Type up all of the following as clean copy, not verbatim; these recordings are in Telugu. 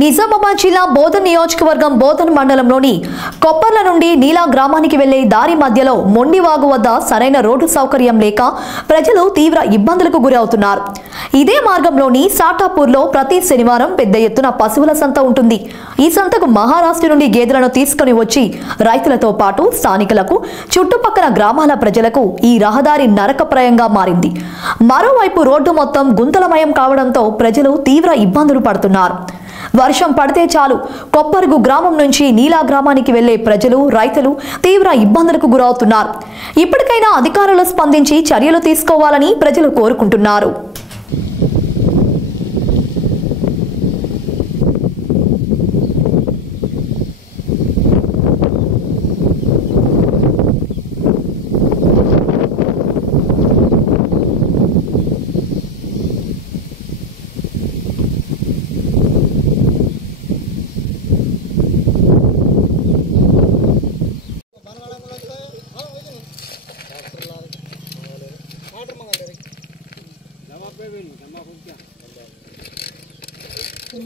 నిజామాబాద్ జిల్లా బోధన్ నియోజకవర్గం బోధన్ మండలంలోని కొప్పర్ల నుండి నీలా గ్రామానికి వెళ్లే దారి మధ్యలో మొండివాగు వద్ద సరైన రోడ్డు సౌకర్యం లేక ప్రజలు తీవ్ర ఇబ్బందులకు గురవుతున్నారు. ఇదే మార్గంలోని సాటాపూర్లో ప్రతి శనివారం పెద్ద ఎత్తున పశువుల సంత ఉంటుంది. ఈ సంతకు మహారాష్ట్ర నుండి గేదెలను తీసుకుని వచ్చి రైతులతో పాటు స్థానికులకు, చుట్టుపక్కల గ్రామాల ప్రజలకు ఈ రహదారి నరకప్రాయంగా మారింది. మరోవైపు రోడ్డు మొత్తం గుంతలమయం కావడంతో ప్రజలు తీవ్ర ఇబ్బందులు పడుతున్నారు. వర్షం పడితే చాలు కొప్పర్గు గ్రామం నుంచి నీలా గ్రామానికి వెళ్లే ప్రజలు, రైతులు తీవ్ర ఇబ్బందులకు గురవుతున్నారు. ఇప్పటికైనా అధికారులు స్పందించి చర్యలు తీసుకోవాలని ప్రజలు కోరుకుంటున్నారు.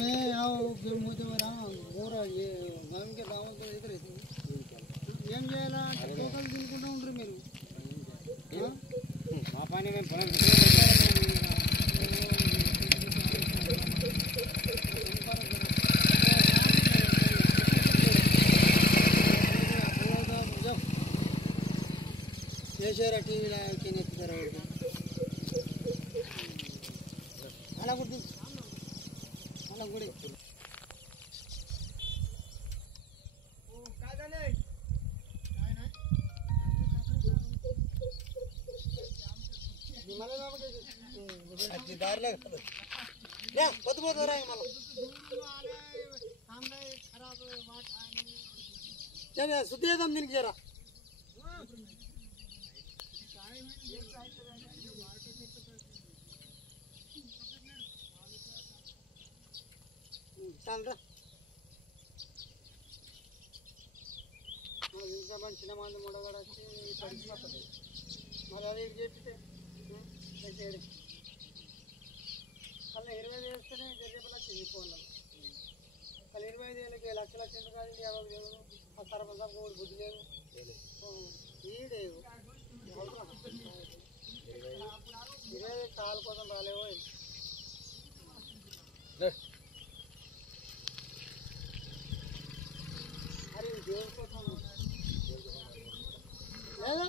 मैं आओ मुझे बोरा ये गांव के गांव तो इधर ఏం చేయాలా టోకల్ తీసుకుంటూ ఉంటారు మీరు మా పని మేము పొలం చేశారా టీవీలో ఎత్తుతారా అలా కూడా అలా కూడా శుద్ధి చేద్దాం దీనికి జరా చిన్న మంది ముడగడ వచ్చి పడిపోతుంది మరి అది చెప్పితే కల్లా 25 వేస్తేనే జరిగేపలా చెయ్యిపోవాలి కల్లా 25 ఏళ్ళకి లక్షల చెండు కాదు 50 వేలు ఆ సరపంచ కూడా బుద్ధి లేదు ఈడేవు 20 కాలు కోసం రాలేవో మరి దేవుడి కోసం లేదా